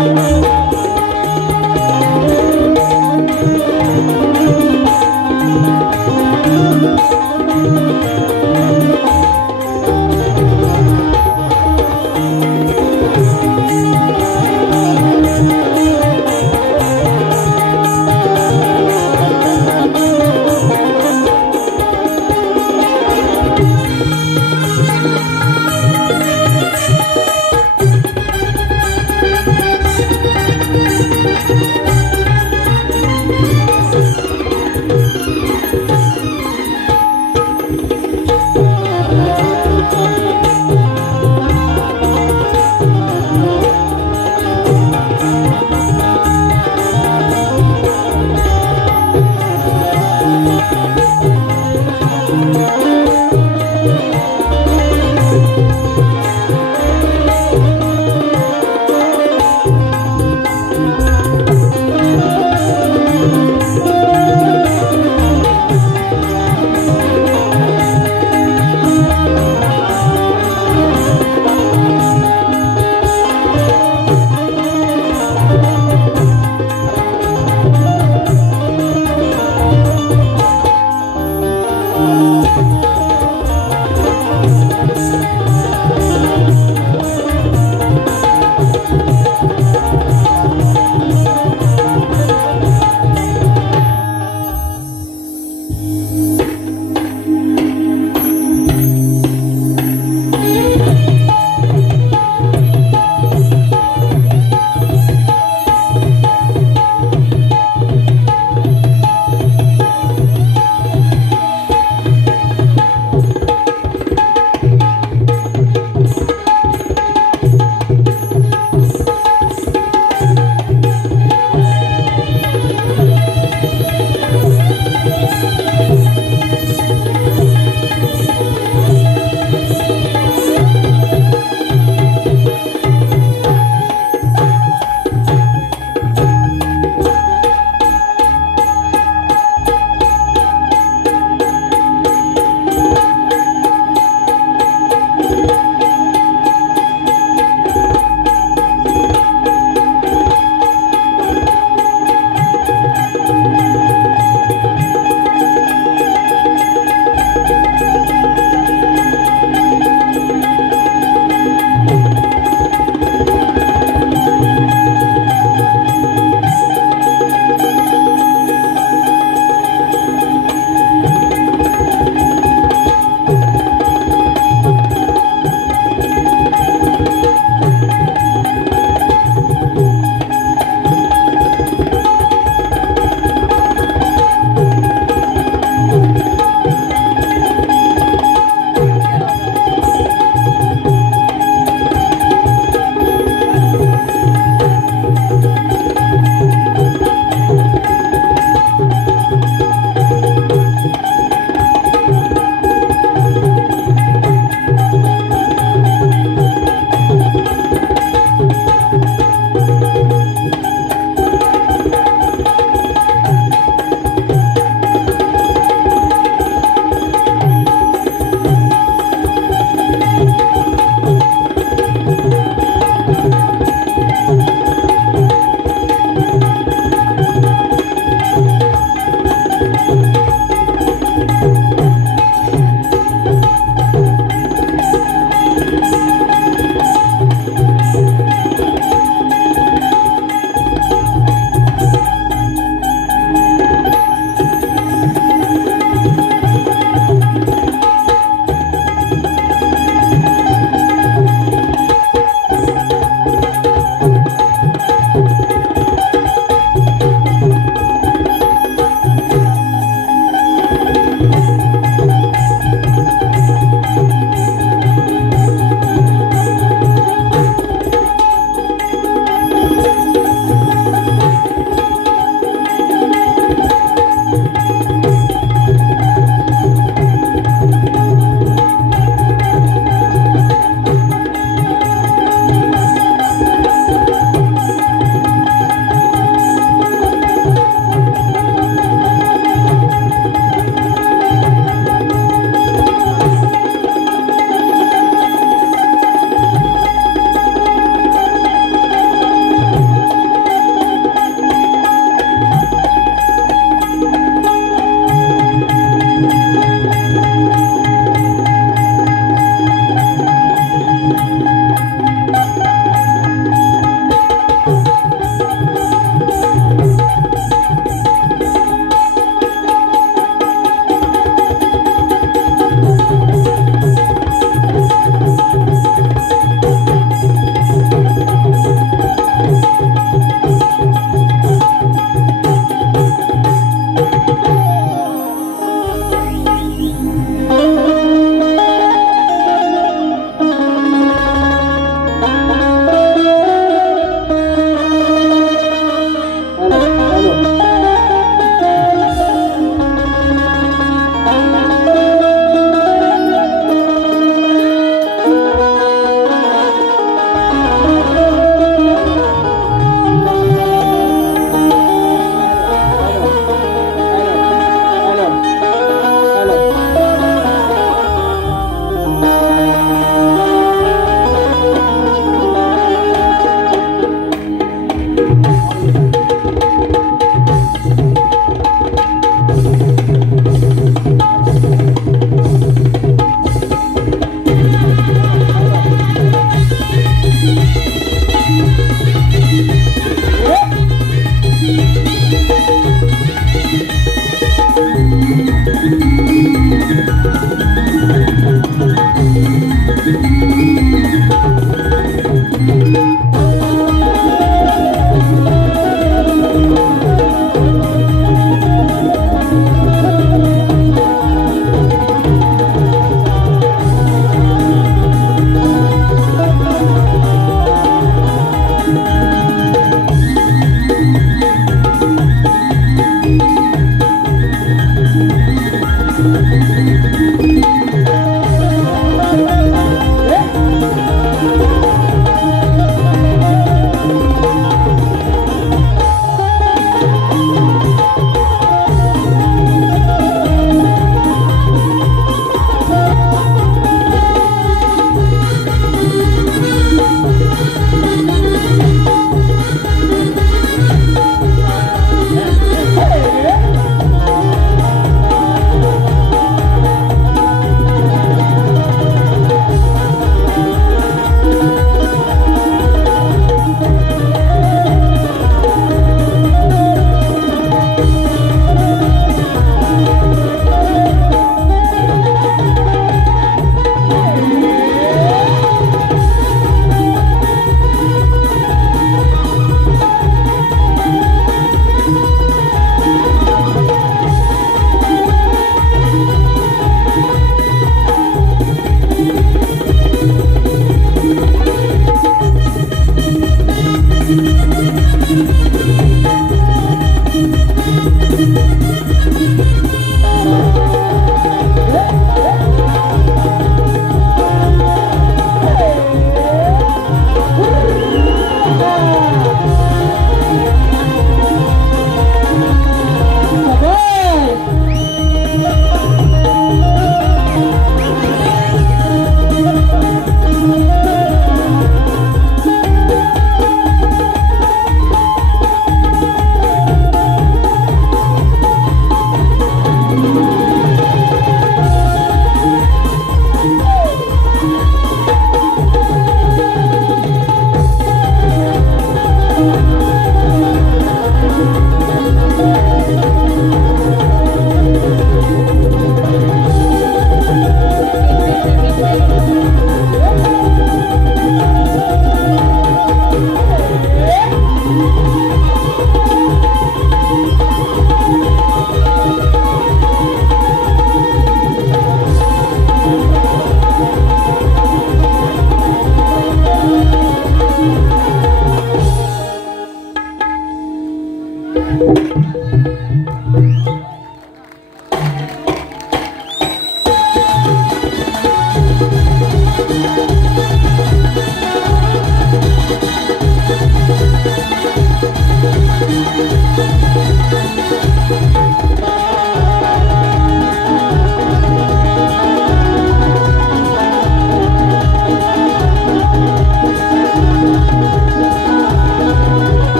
Thank you.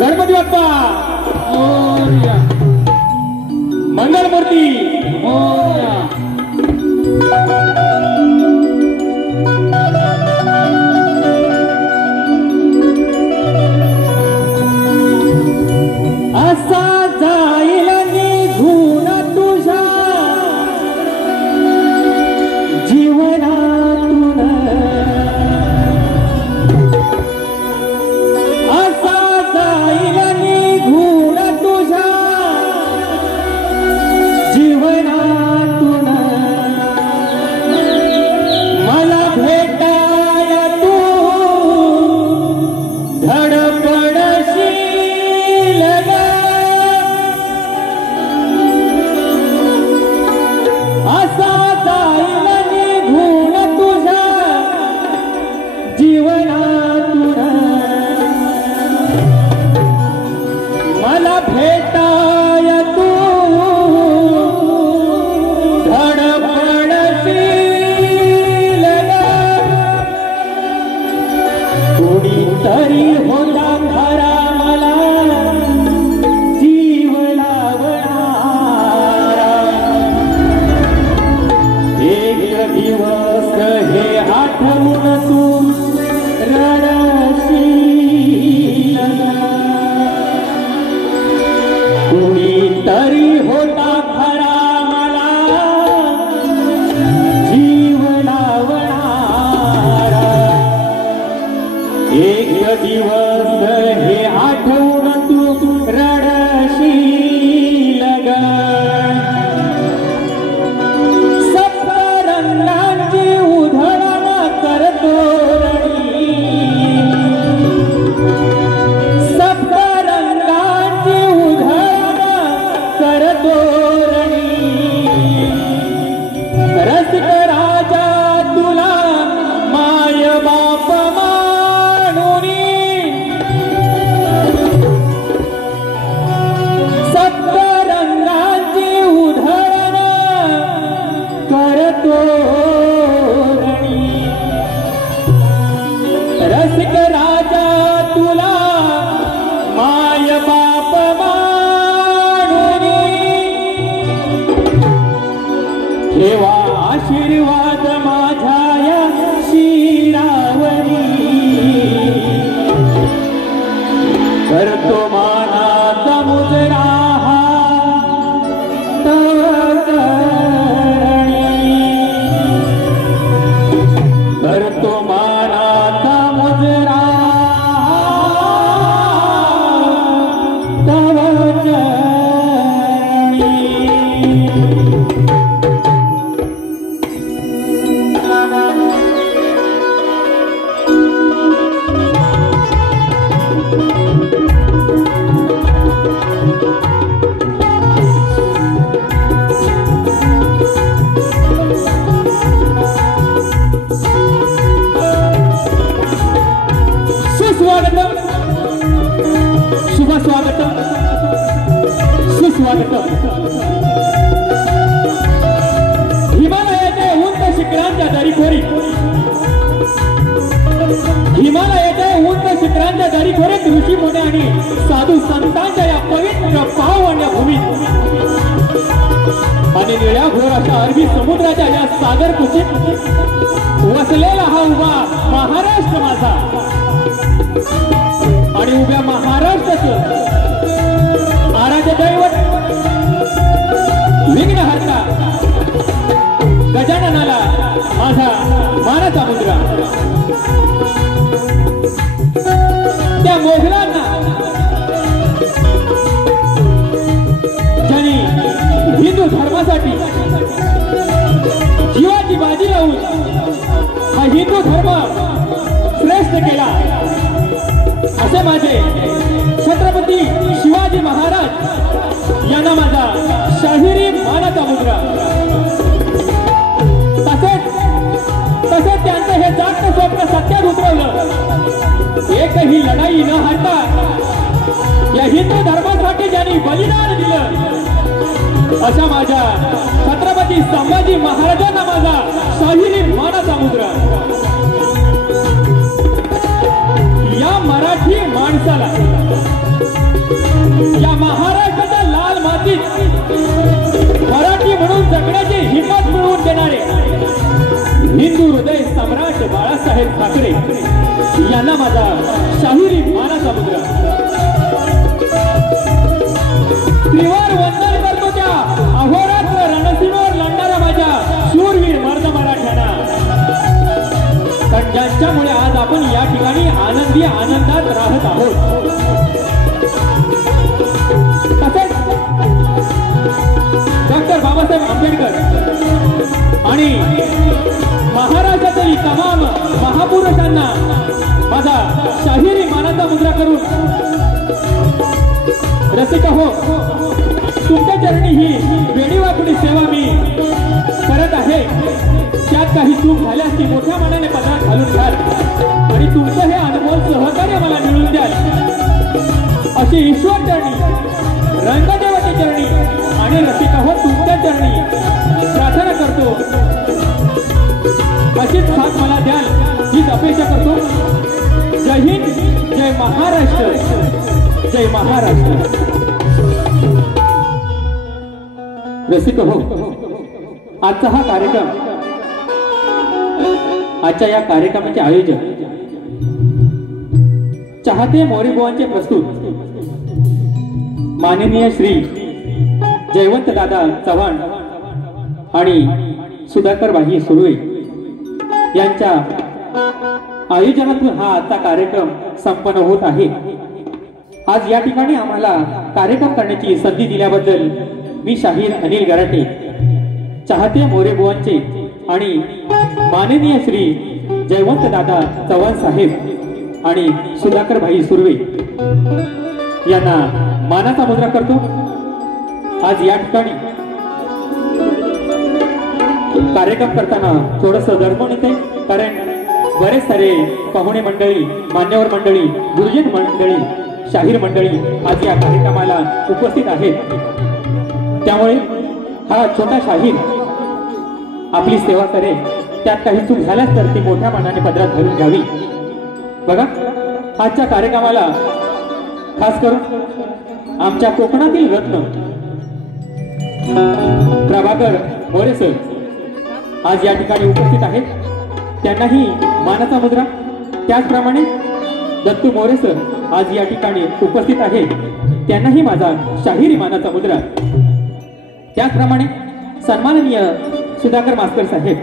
Ganpati Bappa Morya, Mangalmurti Morya. असा जाईल निघून तुझ्या जीवनातून, असा जाईल निघून तुझ्या जीवनातून, मला भेटाय तू धडपडशील ग, असा जाईल निघून तुझ्या जीवनातून, मला भेटाय तू धडपडशील ग, कुणीतरी होता खरा मला जीव लावणारा, एक दिवस हे आठवून तू रडशील ग, कुणीतरी होता खरा मला जीव लावणारा, एक दिवस हे आठवून तू रडशील ग, सप्तरंगाची उधळण करतो रणी, सप्तरंगाची उधळण करतो रणी, रसिक राजा तुला माय बाप मानुनी, सप्तरंगाची उधळण करतो रणी, रसिक राजा तुला माय बाप मानुनी, ठेवा आशीर्वाद माझ्या या शिरावरी, करतो मानाचा मुजरा हा तव करणी, करतो मानाचा मुजरा तव करणी। सुस्वागतम, शुभ स्वागतम, सुस्वागतम। हिमालयाच्या उंच शिखरांच्या दरीखोरीत, हिमालयाच्या उंच शिखरांच्या दरीखोरीत ऋषी मुनी आणि साधू संतांच्या या पवित्र पावन्य भूमीत आणि निळ्या घोर अशा अरबी समुद्राच्या या सागर कुशीत वसलेला हा उभा महाराष्ट्र माझा आणि उभ्या महाराष्ट्राचं आराध्य दैवत विघ्नहर्ता गजाननाला माझा मानाचा मुद्रा. त्या मोगलांना ज्यांनी हिंदू धर्मासाठी जीवाची बाजी लावून हा हिंदू धर्म श्रेष्ठ केला असे माझे छत्रपती शिवाजी महाराज यांना माझा शाहिरी मानाचा मुद्रा. तसेच त्यांचं हे जागतं स्वप्न सत्यात उतरवलं. एकही लढाई न हारता या हिंदू धर्मासाठी ज्यांनी बलिदान दिलं अशा माझ्या छत्रपती संभाजी महाराजांना माझा शाहिरी मानाचा मुद्रा. या मराठी माणसाला या महाराष्ट्राच्या लाल मातीत मराठी म्हणून जगण्याची हिंमत मिळवून देणारे हिंदू हृदय सम्राट बाळासाहेब ठाकरे यांना माझा शाहिरी मानाचा मुद्रा. त्रिवार वंदन करतो त्या अहोरात्र रणसीमेवर लढणाऱ्या माझ्या शूरवीर मर्द मराठ्यांना. पण ज्यांच्यामुळे आज आपण या ठिकाणी आनंदी आनंदात राहत आहोत. तसेच डॉक्टर बाबासाहेब आंबेडकर आणि महाराष्ट्रातील तमाम महापुरुषांना माझा शाहिरी मानाचा मुद्रा करून रसिका हो तुमच्या चरणी ही वेडीवाकडी सेवा मी करत आहे. त्यात काही चूक झाल्यास ती मोठ्या मनाने पदरात घालून घ्याल आणि तुमचं हे अनमोल सहकार्य मला मिळवून द्याल अशी ईश्वर चरणी रंगदेवाच्या चरणी आणि रसिका हो तुमच्या चरणी प्रार्थना करतो. अशीच साथ मला द्याल हीच अपेक्षा करतो. जय हिंद, जय महाराष्ट्र, जय महाराष्ट्र. रसिक हो आजचा हा कार्यक्रम आजच्या या कार्यक्रमाचे आयोजन चाहते मोरेबुवांचे प्रस्तुत माननीय श्री जयवंत दादा चव्हाण आणि सुधाकर भाई सुर्वे यांच्या आयोजनातून हा आजचा कार्यक्रम संपन्न होत आहे. आज या ठिकाणी आम्हाला कार्यक्रम करण्याची संधी दिल्याबद्दल मी शाहीर अनिल गराटे चाहते मोरेबुवांचे आणि माननीय श्री जयवंत दादा चव्हाण साहेब आणि सुधाकर भाई सुर्वे यांना मानाचा मुद्रा करतो. आज या ठिकाणी कार्यक्रम करताना थोडस दडपण येते कारण बरेच सारे पाहुणे मंडळी, मान्यवर मंडळी, गुरुजन मंडळी, शाहीर मंडळी आज या कार्यक्रमाला उपस्थित आहेत. त्यामुळे हा छोटा शाहीर आपली सेवा करेल. त्यात काही चूक झाल्यास तर ती मोठ्या मनाने पदरात घालून घ्यावी. बघा आजच्या कार्यक्रमाला खास करून आमच्या कोकणातील रत्न प्रभाकर मोरे सर आज या ठिकाणी उपस्थित आहेत. त्यांनाही मानाचा मुद्रा. त्याचप्रमाणे दत्तू मोरे सर आज या ठिकाणी उपस्थित आहेत. त्यांनाही माझा शाहिरी मानाचा मुद्रा. त्याचप्रमाणे सन्माननीय सुधाकर मास्तर साहेब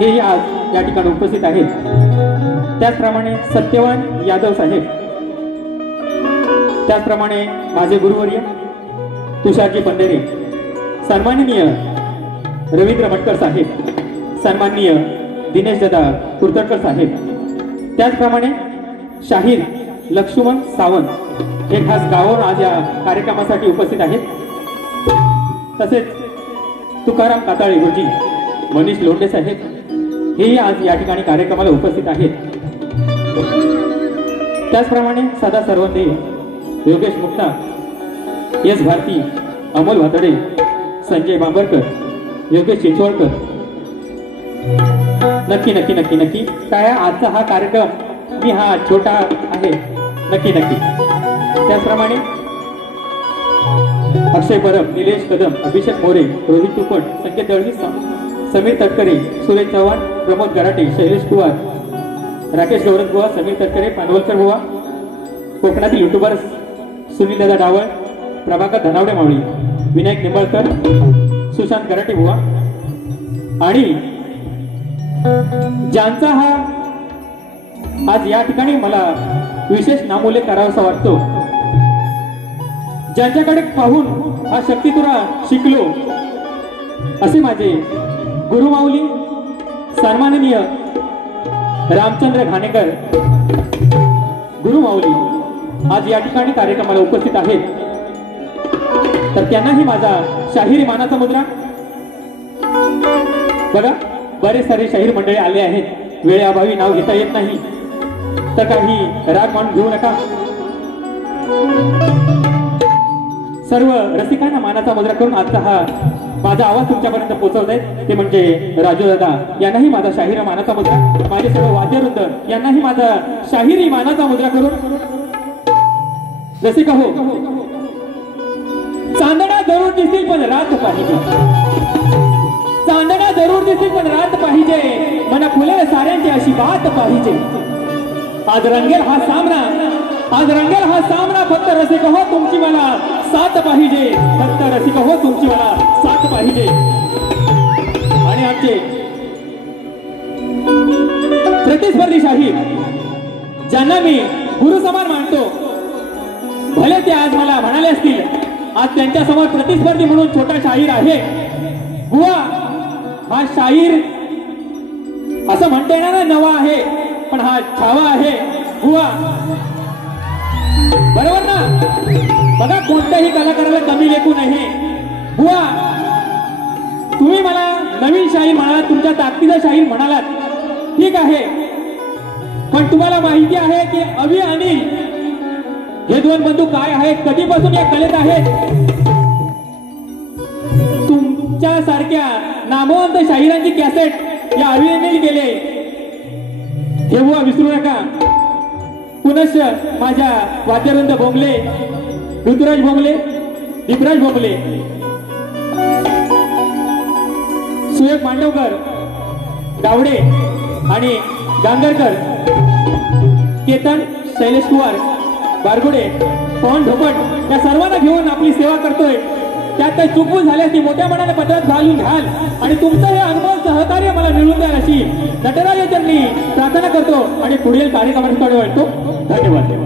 हे आज या ठिकाणी उपस्थित आहेत. त्याचप्रमाणे सत्यवान यादव साहेब, त्याचप्रमाणे माझे गुरुवर्य तुषारजी पंढरे, सन्माननीय रवींद्र मटकर साहेब, सन्माननीय दिनेश दादा कुर्तडकर साहेब, त्याचप्रमाणे शाहीर लक्ष्मण सावंत हे खास गावावरून आज या कार्यक्रमासाठी उपस्थित आहेत. तसेच तुकाराम काताळे गुरुजी, मनीष लोंढे साहेब हेही आज या ठिकाणी कार्यक्रमाला उपस्थित आहेत. त्याचप्रमाणे सदा सर्वंदे, योगेश मुक्ता, एस भारती, अमोल भातडे, संजय बांबरकर, योगेश चिंचवडकर. नक्की नक्की नक्की नक्की काय आजचा हा कार्यक्रम मी हा छोटा आहे नक्की नक्की. त्याचप्रमाणे अक्षय परब, निलेश कदम, अभिषेक मोरे, रोहित तुपट, संकेत दळवी, समीर तटकरे, सुरेश चव्हाण, प्रमोद गराटे, शैलेश कुवार, राकेश गौरव बुवा, समीर तटकरे, पांडवलकर बुवा, कोकणातील युट्यूबर सुनील दादा डावळ, प्रभाकर धनावडे मावळी, विनायक निंबाळकर, सुशांत गराटे बुवा आणि ज्यांचा हा आज या ठिकाणी मला विशेष नामोल्लेख करावासा वाटतो, ज्यांच्याकडे पाहून हा शक्तितुरा शिकलो असे माझे गुरुमाऊली सन्माननीय रामचंद्र घाणेकर गुरुमाऊली आज या ठिकाणी कार्यक्रमाला उपस्थित आहेत। तर त्यांनाही माझा शाहिरी मानाचा मुद्रा। बघा बरेच सारे शाहीर मंडळी आले आहेत, वेळेअभावी नाव घेता येत नाही तर काही राग मानून घेऊ नका। सर्व रसिकांना मानाचा मुद्रा करून आजचा हा माझा आवाज तुमच्यापर्यंत पोहोचवत आहे ते म्हणजे राजू दादा यांनाही माझा शाहिरी मानाचा मुद्रा, माझे सर्व वाद्यवृंद यांनाही माझा शाहिरी मानाचा मुद्रा करून रसिका हो, चांदणा जरूर दिसतील पण रात पाहिजे, चांदणा जरूर दिसतील पण रात पाहिजे, मना फुले साऱ्यांची अशी बात पाहिजे। आज रंगेल हा सामना, आज रंगेल हा सामना, फक्त रसिक हो तुमची मला साथ पाहिजे, फक्त रसिक हो तुमची मला साथ पाहिजे। आणि आमचे प्रतिस्पर्धी शाहीर ज्यांना मी गुरु समान मानतो, भले ते आज मला म्हणाले असतील आज त्यांच्या समोर प्रतिस्पर्धी म्हणून छोटा शाहीर आहे, बुवा हा शाहीर असं म्हणता येणार नाही नवा आहे, पण हा छावा आहे बुवा, बरोबर ना? बघा कोणत्याही कलाकाराला कमी लेखू नये बुवा, तुम्ही मला नवीन शाहीर म्हणालात, तुमच्या ताकदीचा शाहीर म्हणालात, ठीक आहे, पण तुम्हाला माहिती आहे की अभि अनिल हे दोन बंधू काय आहेत, कधीपासून या कलेत आहेत? तुमच्या सारख्या नामवंत शाहिरांची कॅसेट या अभि अनिल गेले हे बुवा विसरू नका। पुनश्च माझ्या वाद्यवृंद भोंगले, ऋतुराज भोंगले, दीपराज भोंगले, सुयोग मांडवकर, गावडे आणि गांगरकर, केतन, शैलेश कुवार, बारगुडे, पवन ढोपट या सर्वांना घेऊन आपली सेवा करतोय। त्यात काही चुकून झाल्यास ती मोठ्या मनाने पत्रात घालून घ्याल आणि तुमचं हे अनुभव सहकार्य मला मिळून द्याल अशी नटराज यांनी प्रार्थना करतो आणि पुढील कार्यक्रमाकडे वळतो। धन्यवाद।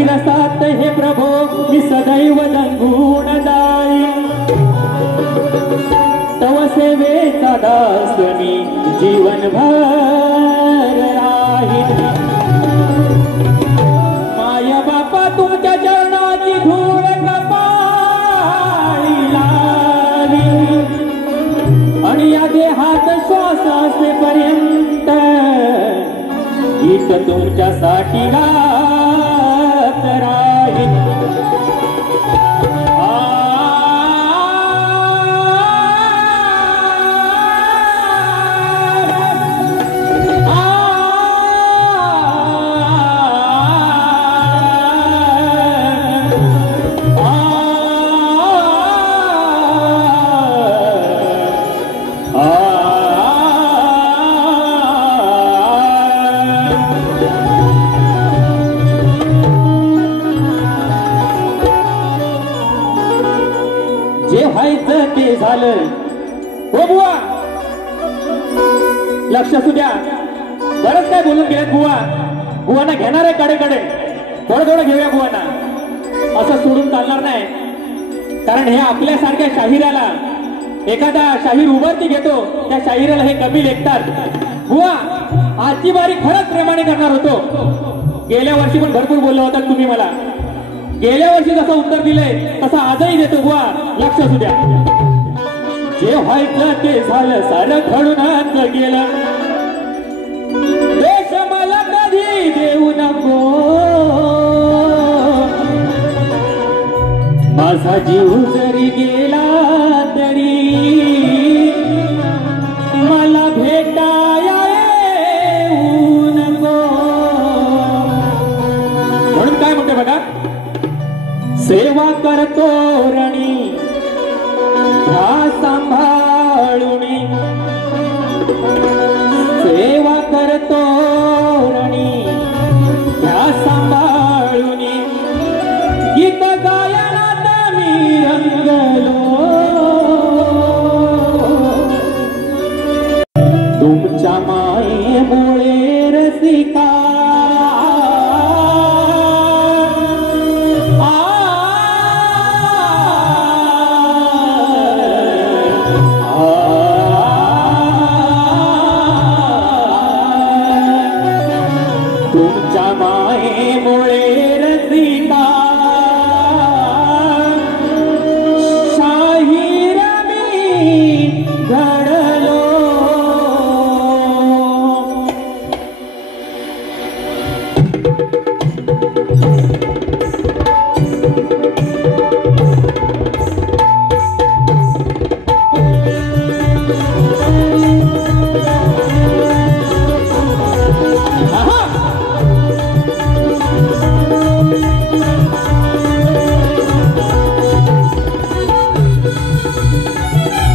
रसात हे प्रभो मी सदैव रंगून जाई, तव सेवेचा दास मी जीवनभर राहीन। माया बापा तुमच्या चरणाची धूळ कपाळी लावी आणि या देहात श्वास असेपर्यंत गीत तुमच्यासाठी गात व्हायचं ते झालं. हो बुवा, लक्ष असू द्या. बरंच काय बोलून गेलेत बुवा. बुवांना घेणार आहे कडे थोडं थोडं घेऊया बुवांना. असं सोडून चालणार नाही, कारण हे आपल्यासारख्या शाहिराला एखादा शाहीर उभारती घेतो, त्या शाहिराला हे कमी लेखतात. बुवा, आजची बारी खरंच प्रेमाने करणार होतो. गेल्या वर्षी पण भरपूर बोलला होता तुम्ही मला. गेल्या वर्षी जसं उत्तर दिलंय तसं आजही देतो बुवा. लक्ष असू द्या. जे व्हायचं ते झालं, सारं घडूनच गेलं. देश मला कधी देऊ नको, माझा जीव जरी गेला तरी मला भेटाया येऊ नको. म्हणून काय म्हणते बघा, सेवा करतो रणी ह्या सांभाळुनी, सेवा करतो रणी ह्या सांभाळुनी, गीत गायनात मी रंगलो, तुमच्या मायेमुळे रसिका. तुमच्या मायेमुळे रसिका शाहीर मी घडलो.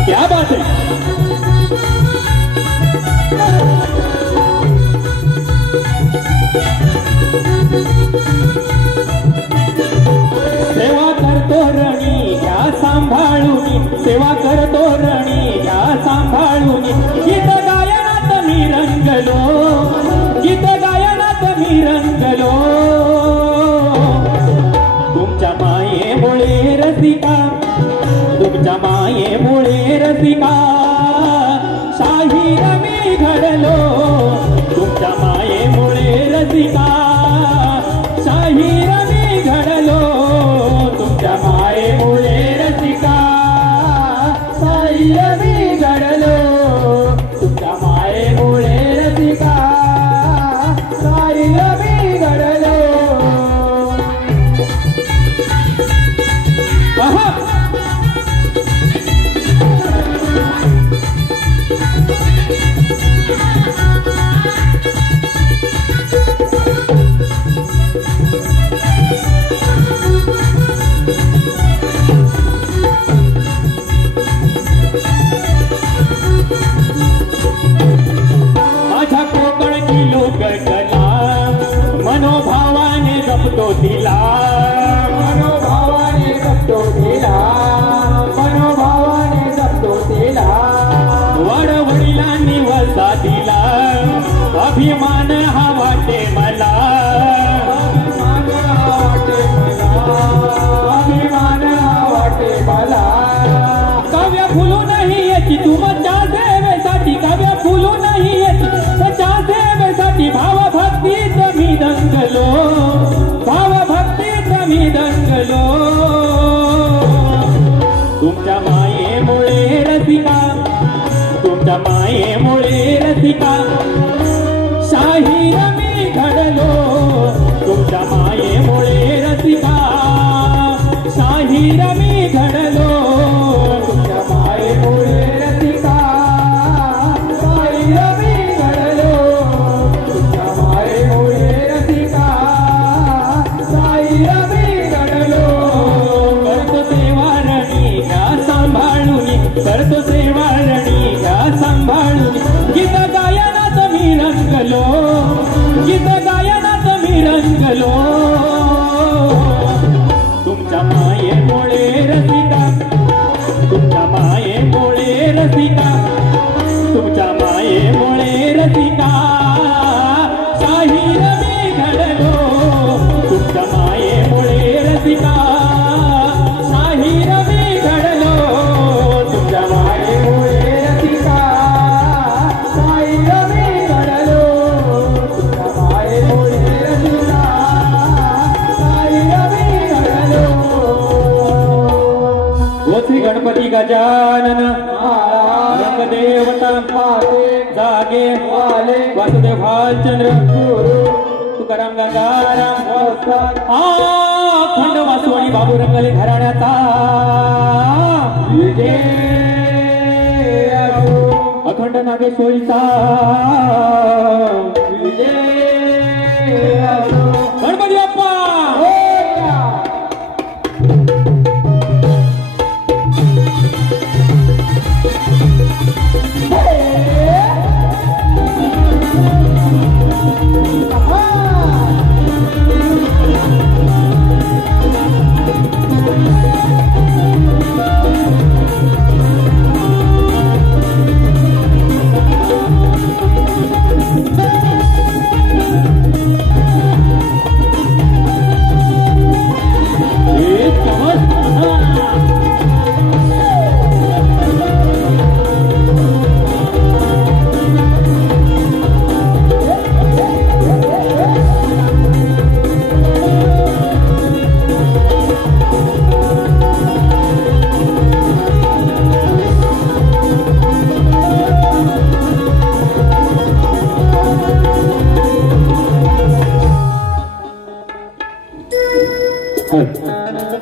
क्या बात है. सेवा करतो रणी ह्या सांभाळुनी, सेवा करतो रणी ह्या सांभाळुनी, गीत गायनात मी रंगलो, गीत गायनात मी रंगलो. तुमच्या मायेमुळे रसिका, तुमच्या मायेमुळे रसिका शाहीर मी घडलो. तुमच्या मायेमुळे रसिका शाहीर मी घडलो. तुमच्या मायेमुळे रसिका शाहीर मी घडलो. तुमच्या मायेमुळे रसिका शाहीर मी घडलो. माझ्या कोकणची लोककला मनोभावाने जपतो तिला, मनोभावाने जपतो तिला, मनोभावाने जपतो तिला. वडवडिलांनी वसा दिला, अभिमान हा वाटे मला, अभिमान हा वाटे मला, अभिमान हा वाटे मला. काव्य फुलू नाही याची तुमच्या सेवेसाठी, काव्य फुलू नाही याची त्याच्या सेवेसाठी, भावभक्तीत मी दंगलो, भावभक्तीत मी दंगलो. तुमच्या मायेमुळे रसिका, तुमच्या मायेमुळे रसिका शाहीर मी घडलो. तुमच्या मायेमुळे रसिका शाहीर मी घडलो. तुमच्या मायेमुळे रसिका शाहीर मी घडलो. तुमच्या मायेमुळे रसिका शाहीर मी घडलो. करतो सेवा रणी ह्या सांभाळुनी, करतो सेवा रणी ह्या सांभाळुनी, गीत गायनात मी रंगलो, गीत गायनात मी रंगलो. तुमच्या मायेमुळे रसिका, तुमच्या मायेमुळे रसिका, तुमच्या मायेमुळे रसिका शाहीर मी घडलो, तुमच्या मायेमुळे रसिका शाहीर मी घडलो, तुमच्या मायेमुळे रसिका शाहीर मी घडलो, तुमच्या मायेमुळे रसिका शाहीर मी घडलो. ओ श्री गणपती गजानन रंगदेवता जागे वाले वासुदेव भालचंद्र तुकाराम गंगाराम अखंड वासू आणि बाबू रंगले घराण्याचा अखंड नागेश्वरीचा गणपती बाप्पा.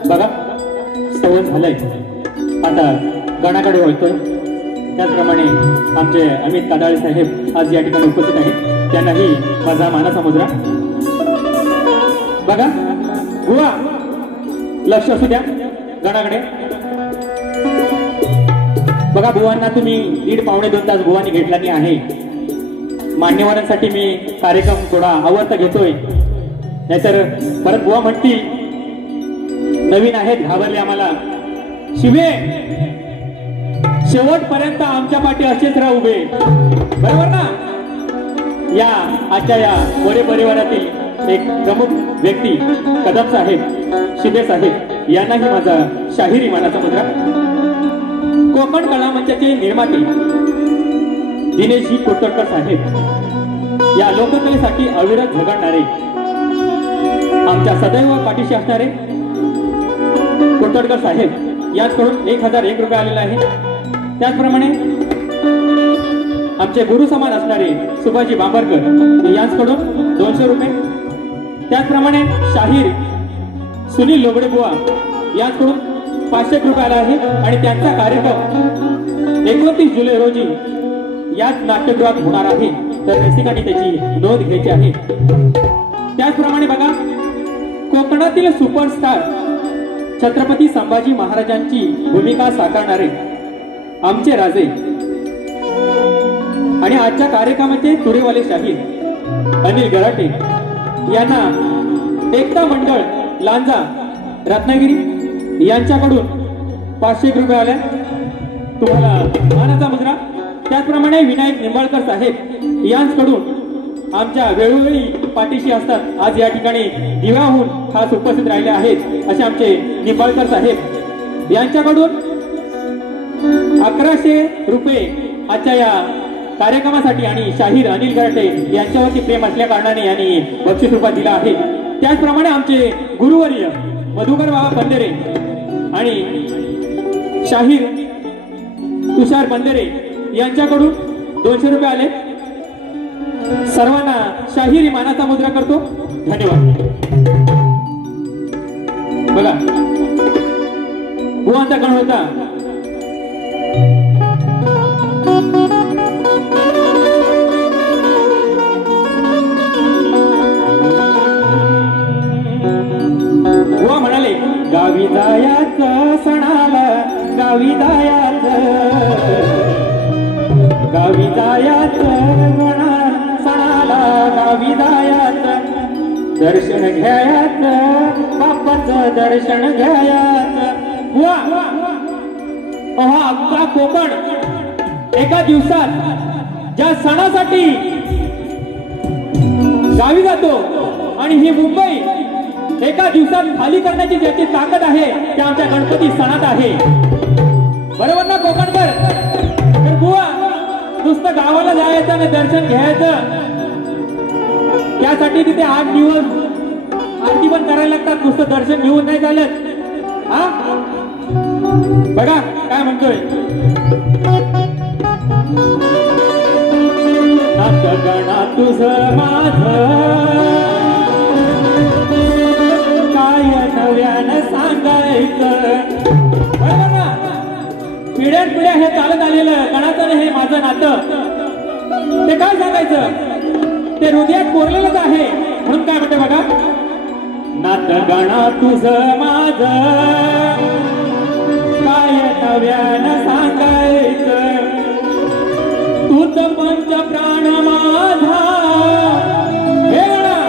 बघा सवय झालंय, आता गणाकडे वळतोय. त्याचप्रमाणे आमचे अमित कादाळे साहेब आज या ठिकाणी उपस्थित आहेत, त्यांनाही माझा मानाचा मुद्रा. बघा बुवा लक्ष असू द्या गणाकडे. बघा बुवांना तुम्ही 1.5-2 तास बुवांनी घेतला नाही आहे. मान्यवरांसाठी मी कार्यक्रम थोडा आवर्त घेतोय, नाहीतर परत बुवा म्हणतील नवीन आहेत घाबरले आम्हाला. शिवे शेवटपर्यंत आमच्या पाठी असेच राहा उभे, बरोबर ना. या आजच्या या वडे परिवारातील एक प्रमुख व्यक्ती कदम साहेब, शिबे साहेब यांनाही माझा शाहिरी मानाचा मुद्रा. कोकण कला मंचाचे निर्माते दिनेशजी कोटरकर साहेब या लोककलेसाठी अविरत झगडणारे, आमच्या सदैव पाठीशी असणारे कोटरकर साहेब याचकडून 1001 रुपये आलेला आहे. त्याचप्रमाणे आमचे गुरु समान असणारे सुभाजी बांबरकर यांच्याकडून 200 रुपये. त्याचप्रमाणे शाहीर सुनील लोगडे बुवा यांच्याकडून 500 रुपये आला आहे. आणि त्यांचा कार्यक्रम 29 जुलै रोजी याच नाट्यगृहात होणार आहे, तर रसिकांनी त्याची नोंद घ्यायची आहे. त्याचप्रमाणे बघा कोकणातील सुपरस्टार छत्रपती संभाजी महाराजांची भूमिका साकारणारे आमचे राजे आणि आजच्या कार्यक्रमाचे तुरेवाले शाहीर अनिल गराटे यांना एकता मंडळ लांजा रत्नागिरी यांच्याकडून 500 रुपये आल्या, तुम्हाला मानाचा मुद्रा. त्याचप्रमाणे विनायक निंबाळकर साहेब यांच्याकडून आमच्या वेळोवेळी पाठीशी असतात, आज या ठिकाणी दिव्याहून खास उपस्थित राहिले आहेत असे आमचे निंबाळकर साहेब यांच्याकडून 1100 रुपये आजच्या या कार्यक्रमासाठी आणि शाहीर अनिल गराटे यांच्यावरती प्रेम असल्या कारणाने यांनी बक्षीस रूपात दिला आहे. त्याचप्रमाणे आमचे गुरुवर्य मधुकर बाबा बंदेरे आणि शाहीर तुषार बंदेरे यांच्याकडून 200 रुपये आले. सर्वांना शाहिरी मानाचा मुद्रा करतो. धन्यवाद. बघा बुवांचा गण होता. बुवा म्हणाले गावी जायाचं सणाला, गावी जायाचं, गावी जायाचं सणाला, गावी जायाचं, दर्शन घ्यायाचं, बाप्पाचं दर्शन घ्यायाचं. बुवा हा अख्खा कोकण एका दिवसात ज्या सणासाठी गावी जातो आणि ही मुंबई एका दिवसात खाली करण्याची ज्याची ताकद आहे ते आमच्या गणपती सणात आहे. बरोबर ना कोकणकर? तर बुवा नुसतं गावाला जायचं आणि दर्शन घ्यायचं त्यासाठी तिथे 8 दिवस आरती पण करायला लागतात. नुसतं दर्शन घेऊन नाही चालत. हा बघा काय म्हणतोय. गणा तुझं माझं काय नव्यानं सांगायचं. बरोबर ना? पिढ्यान पिढ्या हे चालत आलेलं गणाचं हे माझं नातं ते काय सांगायचं ते हृदयात कोरलेलंच आहे. म्हणून काय म्हणते बघा. नातं गणा तुझं माझं काय नव्यानं सांगायचं. तूच पंच प्राण माझा हे गणा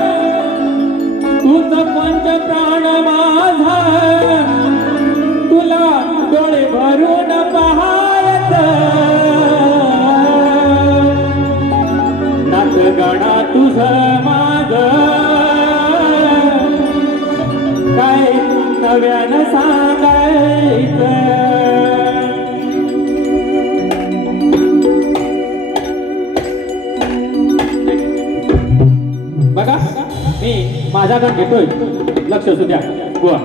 तूच पंच प्राण माझा तुला डोळे भरून पाहायचं. नात गणा तुझं माझं काय नव्यानं सांगायचं. बघा मी माझा गाण घेतोय लक्ष असू द्या. बुवा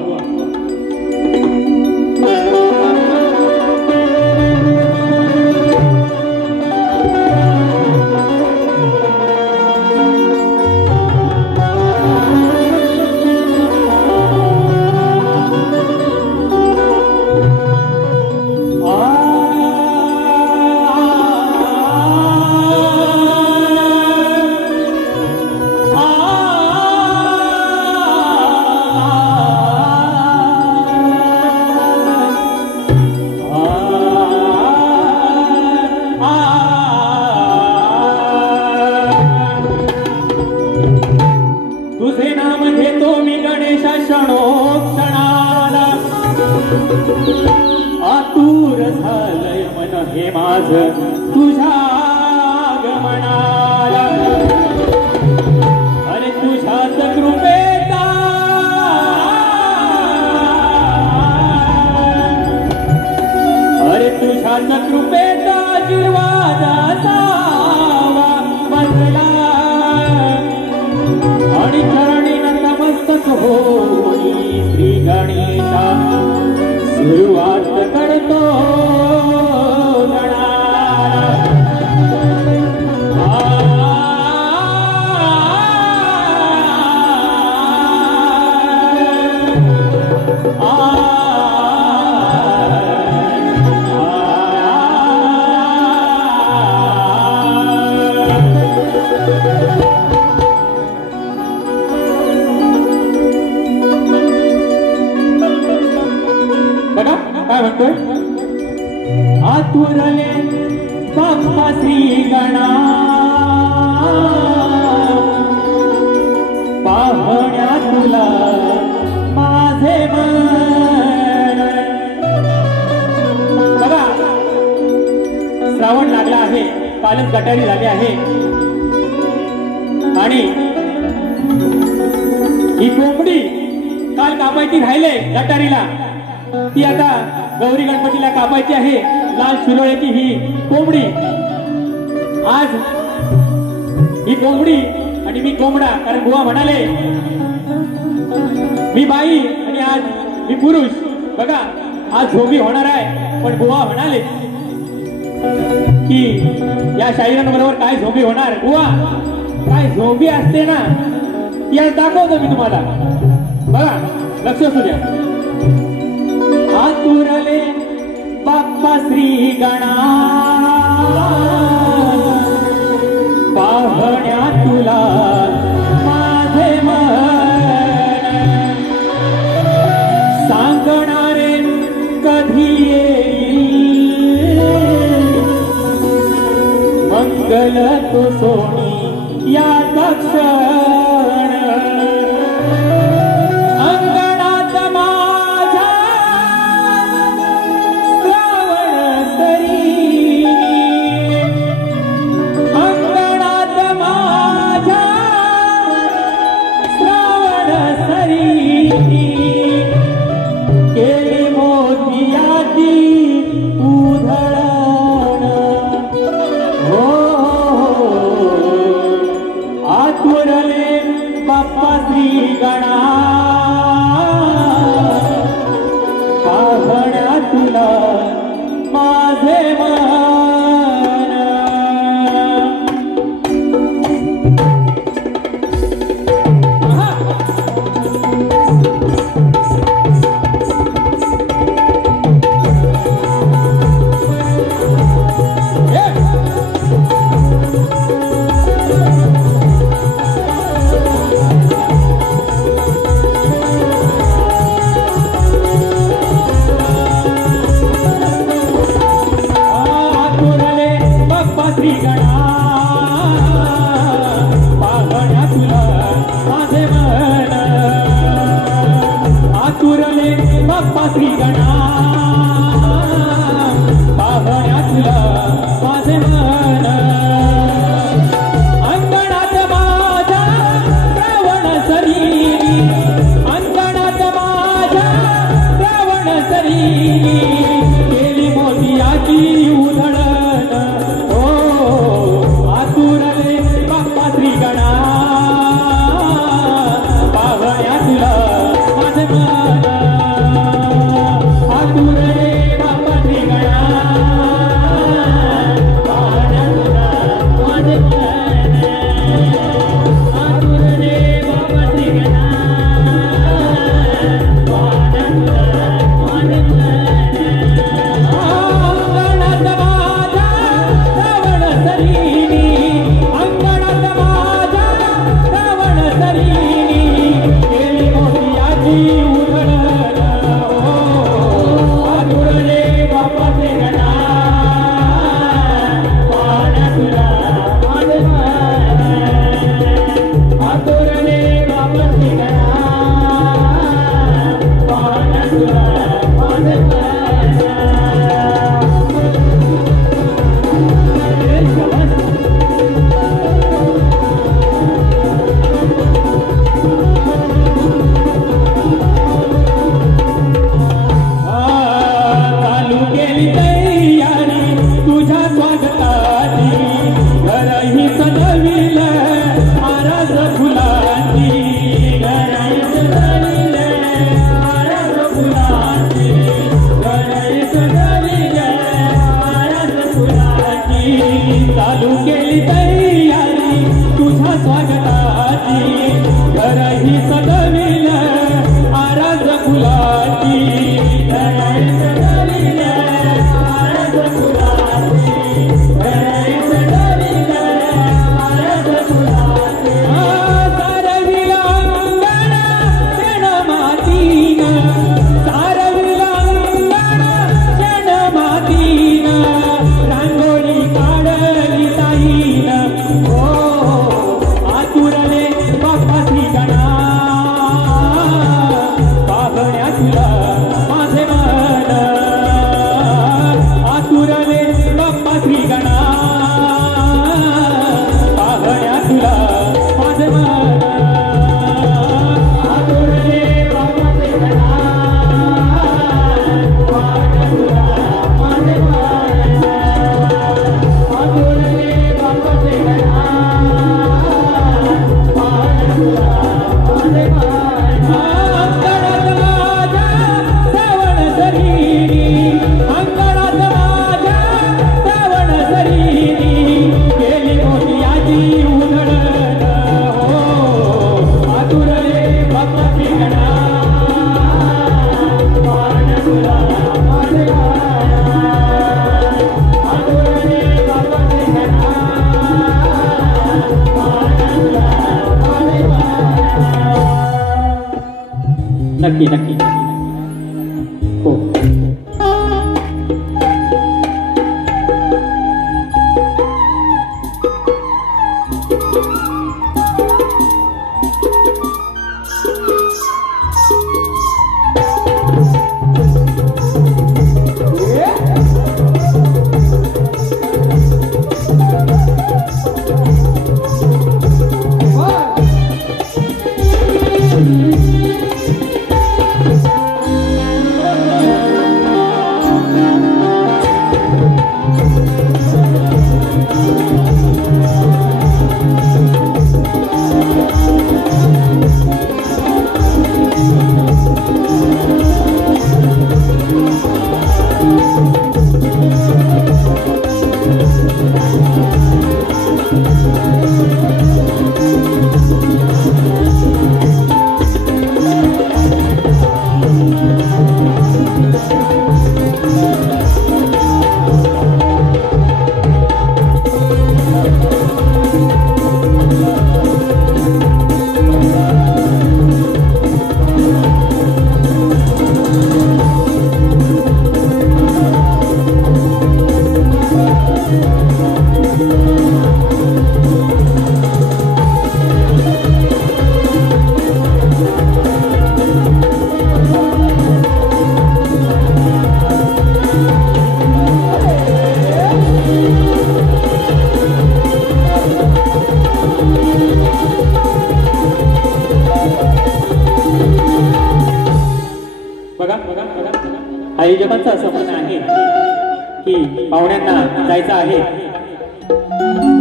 आतुर झालंय मन हे माझं तुझ्या गमनाला. अरे तुझ्याच कृपेचा अरे तुझ्याच कृपेचा आशीर्वाद असावा बसला आणि चरणी नतमस्तक होई श्री गणेशा सुरुवात करतो गणाला. बघा काय म्हणतोय. आतुरले बाप्पा श्री गणा पाहण्या तुला माझे मन. बघा श्रावण लागला आहे. कालच गटारी झाली आहे आणि ही कोंबडी काल कापायची राहिले गटारीला ती आता गौरी गणपतीला कापायची आहे. लाल शिरोळ्याची ही कोंबडी. आज ही कोंबडी आणि मी कोंबडा. कारण बुवा म्हणाले मी बाई आणि आज मी पुरुष. बघा आज झोंबी होणार आहे पण बुवा म्हणाले की या शाहिरांबरोबर काय झोंबी होणार. बुवा काय झोंबी असते ना ती आज दाखवतो मी तुम्हाला. बघा लक्ष असू द्या. आतुरले बाप्पा श्री गणा पाहण्या तुला माझे मन. सांगणारे कधी येईल मंगल तो सोनी या क्षण. अंगणात माझ्या श्रावण तुला माझे मन नक्की नक्की हो. बुवांचं असं म्हणणं आहे की पाहुण्यांना जायचं आहे,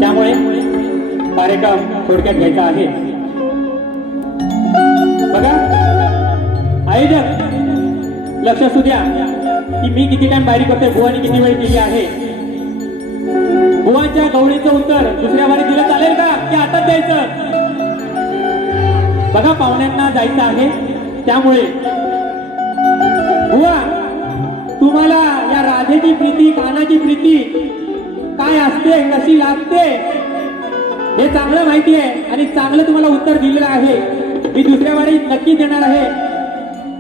त्यामुळे कार्यक्रम थोडक्यात घ्यायचा आहे. बघा आयोजक लक्ष असू द्या की मी किती टाइम बारी करतोय, बुवानी किती वेळ केली आहे. बुवांच्या गवळीचं उत्तर दुसऱ्या वारी दिलं चालेल का की आताच द्यायचं? बघा पाहुण्यांना जायचं आहे, त्यामुळे बुवा तुम्हाला या राधेची प्रीती, कानाची प्रीती काय असते, कशी लागते हे चांगलं माहिती आहे आणि चांगलं तुम्हाला उत्तर दिलेलं आहे. मी दुसऱ्या वारी नक्की देणार आहे.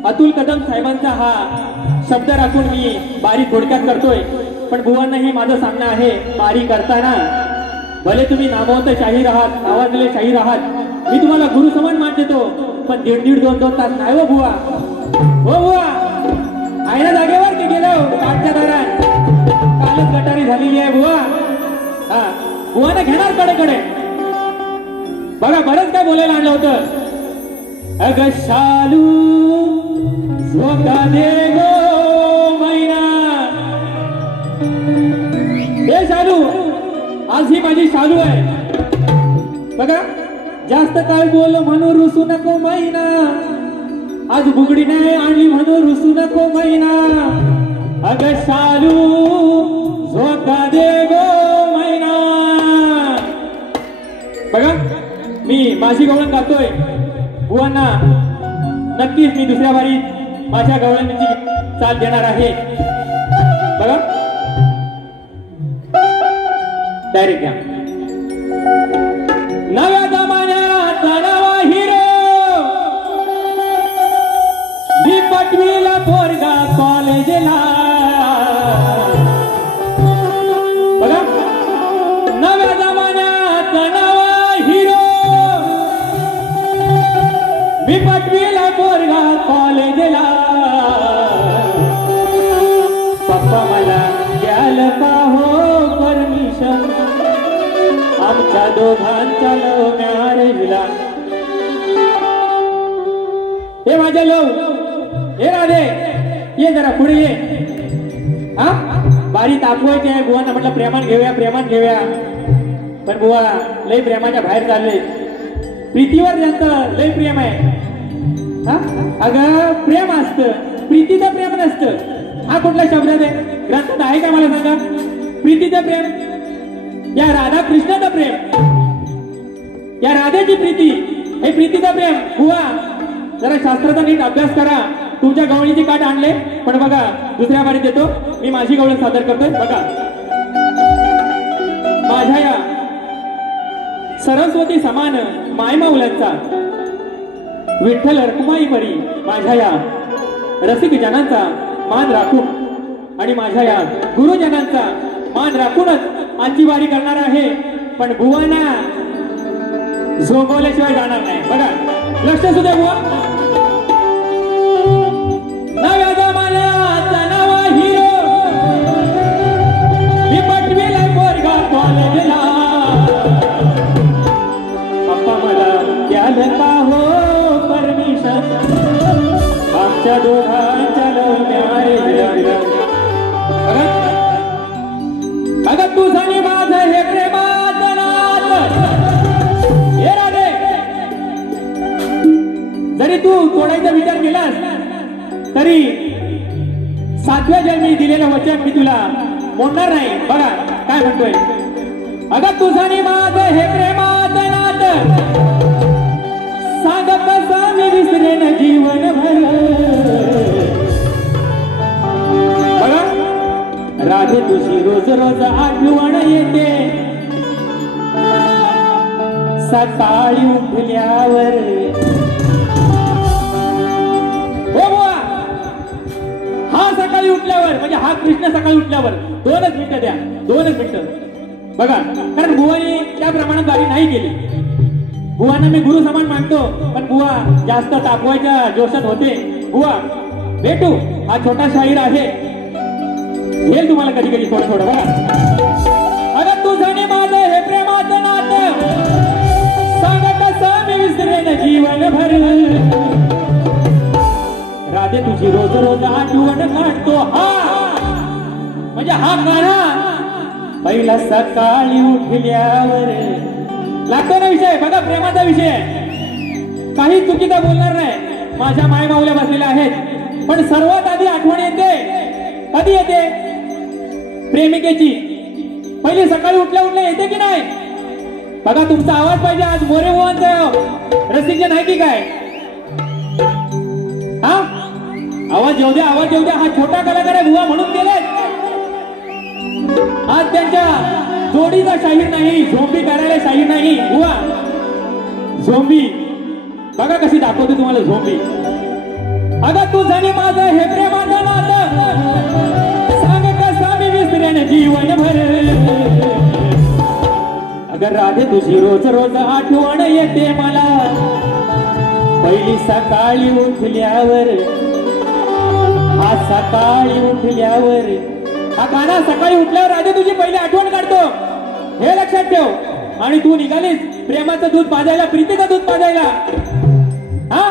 अतुल कदम साहेबांचा हा शब्द राखून मी बारी थोडक्यात करतोय. पण बुवांनाही माझं सांगणं आहे, बारी करताना भले तुम्ही नामवंत शाहीर आहात, नावाजलेले शाहीर आहात, मी तुम्हाला गुरु समान मान देतो, पण 1.5 2 तास नाही हो बुवा. हो बुवा आहे ना जागेवर की गेलो काठच्या दारात, कालच गटारी झालेली आहे बुवा. हा बुवाने घेणार कडे. बघा बरंच काय बोलायला आणलं होतं. अग शालू झोका दे गो मैना, हे शालू आज ही माझी शालू आहे. बघा जास्त काय बोल म्हणून रुसू नको मैना, आज बुगडी नाही आणली म्हणून रुसू नको मैना. अग शालू झोका दे गो मैना. बघा मी माझी गवळण गातोय, बुवांना नक्कीच मी दुसऱ्या वारीत माझ्या गवळणीची चाल देणार आहे. बघा डायरेक्ट घ्या. नव्या जमान्यात नवा हिरो, मी पटवीला पोरगा कॉलेजला. बघा नव्या जमान्यात नवा हिरो, मी पटवीला पोरगा कॉलेजला. पप्पा मला द्याल पाहो परमिशन, आमच्या दोघांच्या लव मॅरेजला. हे माझ्या लव, हे राधे ये जरा पुढे ये. हा बारी तापवायची आहे. बुवांना म्हटलं प्रेमान घेऊया, पण बुवा लय प्रेमाच्या बाहेर चालले. प्रीतीवर त्यांचं लय प्रेम आहे. हा अगं प्रेम असतं, प्रीतीचं प्रेम नसतं. हा कुठला शब्द आहे ग्रंथात आहे का मला सांगा? प्रीतीचं प्रेम, या राधा कृष्णाचं प्रेम, या राधेची प्रीती, हे प्रीतीचं प्रेम. बुवा जरा शास्त्राचा नीट अभ्यास करा. तुमच्या गवळीची काठ आणले, पण बघा दुसऱ्या वारीत देतो. मी माझी गवळण सादर करतोय. बघा माझ्या या सरस्वती समान मायमाऊलांचा, विठ्ठल रखुमाई परी माझ्या या रसिक जनांचा मान राखून आणि माझ्या या गुरुजनांचा मान राखूनच आजची वारी करणार आहे. पण बुवांना झोपवल्याशिवाय जाणार नाही. बघा लक्ष सुद्धा बुवा. नव्या जमान्यात नवा हिरो, मी पटवीला पोरगा कॉलेजला. पप्पा मला द्याल का हो परमिशन, आमच्या दोघांच्या लव मॅरेजला. बघा तुझं आणि माझं हे प्रेमाचं नातं. हे राधे जरी तू तोडायचा विचार केलास तरी 7व्या जन्मी दिलेलं वचन मी तुला मोडणार नाही. बघा काय म्हणतोय. अगं तुझं आणि माझं हे प्रेमाचं नातं, सांग कसं मी विसरेन जीवनभर. बघा राधे तुझी रोज रोज आठवण येते, सकाळी उठल्यावर. हो बुवा हा सकाळी उठल्यावर म्हणजे हा कृष्ण सकाळी उठल्यावर 2च मिनिटं द्या, 2च मिनिटं. बघा कारण बुवानी त्या प्रमाणात वारी नाही केली. बुवांना मी गुरु समान मानतो, पण बुवा जास्त तापवायच्या जोशात होते. बुवा भेटू, हा छोटा शाहीर आहे, हे तुम्हाला कधी कधी थोडं थोडं. बघा अगं तुझं आणि माझं हे प्रेमाचं नातं, सांग कसं मी विसरेन जीवनभर. राधे तुझी रोज रोज आठवण काढतो. हा हा गाणा पहिला सकाळी उठल्यावर लागतो ना विषय. बघा प्रेमाचा विषय काही चुकीचा बोलणार नाही. माझ्या माय माऊल्या बसलेल्या आहेत पण सर्वात आधी आठवण येते कधी येते प्रेमिकेची. पहिली सकाळी उठल्या उठल्या येते की नाही. बघा तुमचा आवाज पाहिजे. आज मोरे बुवांचं रसिकजन आहे की काय. हा आवाज येऊ द्या आवाज येऊ द्या. हा छोटा कलाकार आहे बुवा म्हणून गेले. आज त्यांच्या जोडीचा शाहीर नाही झोंबी करायला शाहीर नाही बुवा. झोंबी बघा कशी दाखवते तुम्हाला झोंबी. अगं तुझं आणि माझं हे प्रेमाचं नातं सांग कसं मी विसरेन जीवनभर. अगर राधे तुझी रोज रोज आठवण येते मला पहिली सकाळी उठल्यावर. हा सकाळी उठल्यावर हा गाणं सकाळी उठल्यावर राधे तुझी पहिली आठवण काढतो हे लक्षात ठेव. आणि तू निघालीस प्रेमाचं दूध पाजायला प्रीतीचं दूध पाजायला. हा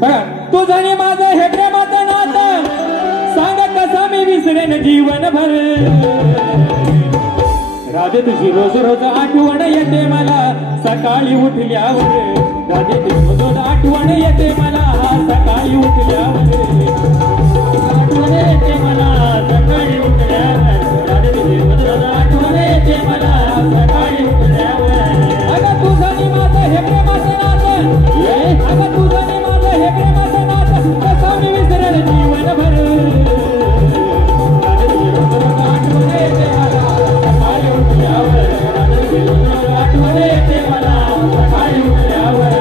बघा तुझं आणि माझं हे प्रेमाचं नातं सांग कसं मी विसरेन जीवनभर. राधे तुझी रोज रोज आठवण येते मला सकाळी उठल्यावर. राधे तुझी रोज रोज आठवण येते मला सकाळी उठल्यावर. आठवण येते मला सकाळी उठल्यावर. राधे तुझी रोज रोज आठवण येते मला सकाळी उठल्यावर. अगं तुझं आणि माझं हे प्रेमाचं नातं अगं तुझं आणि माझं हे प्रेमाचं नातं कसं मी विसरेन जीवनभर. राधे तुझी रोज रोज आठवण येते मला सकाळी उठल्यावर. राधे तुझी रोज रोज आठवण येते मला सकाळी उठल्यावर.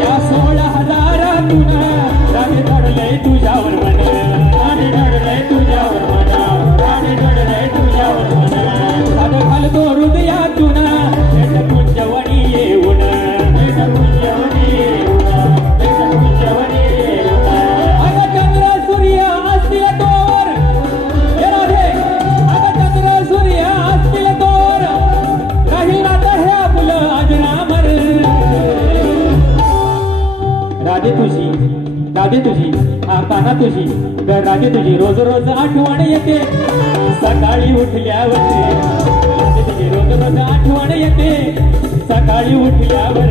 या 16,000तून राधे ढळलंय तुझ्यावर मन. राधे ढळलंय तुझ्यावर मन. राधे ढळलंय तुझ्यावर मन. राधे घालतो हृदयातून भेट कुंजवणी येऊन. भेट कुंजवणी येऊन. भेट कुंजवणी येऊन. अगं चंद्र सूर्य असतील तोवर हे राधे. अगं चंद्र सूर्य असतील तोवर राहील नातं हे आपलं अजरामर. राधे तुझी हा काना तुझी राधे तुझी रोज रोज आठवण येते सकाळी उठल्यावर. राधे तुझी रोज रोज आठवण येते सकाळी उठल्यावर.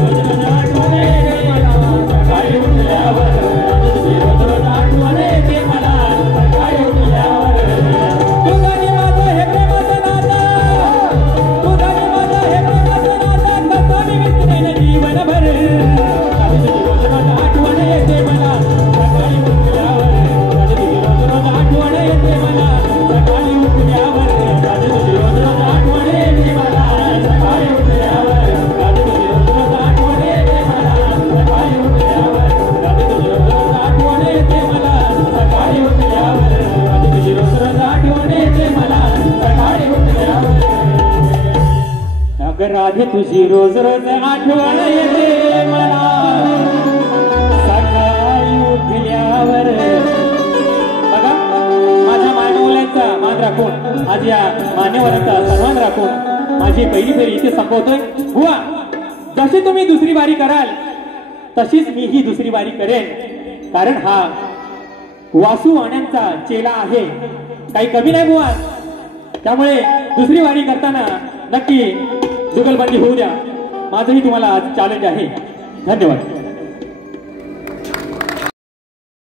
रोज रोज आठवण येते मला सकाळी उठल्यावर. राधे तुझी रोज रोज आठवण येते मला सकाळी उठल्यावर. तुझं आणि माझं हे प्रेमाचं नातं तुझं आणि माझं हे प्रेमाचं नातं कसं मी विसरेन जीवनभर. आठवण येते मला सकाळी उठल्यावर. राधे तुझी रोज रोज आठवण येते मला सकाळी उठल्यावर. राधे तुझी रोज रोज आठवण येते मला सकाळी उठल्यावर. राधे तुझी रोज रोज आठवण येते मला सकाळी उठल्यावर. राधे तुझी रोज रोज आठवण येते मला सकाळी उठल्यावर. राधे तुझी रोज रोज आठवण येते मला सकाळी उठल्यावर. अगं राधे तुझी रोज रोज आठवण येते मला उठल्यावर. बघा माझ्या मानवल्याचा मान राखून आज या मान्यवरांचा सन्मान राखून माझी पहिली फेरी इथे संपवतोय. बुवा जशी तुम्ही दुसरी वारी कराल तशीच मी ही दुसरी वारी करेन. कारण हा वासू वाण्यांचा चेला आहे काही कमी नाही बुवा. त्यामुळे दुसरी वारी करताना नक्की जुगलबंदी होऊ द्या. माझंही तुम्हाला आज चॅलेंज आहे. धन्यवाद.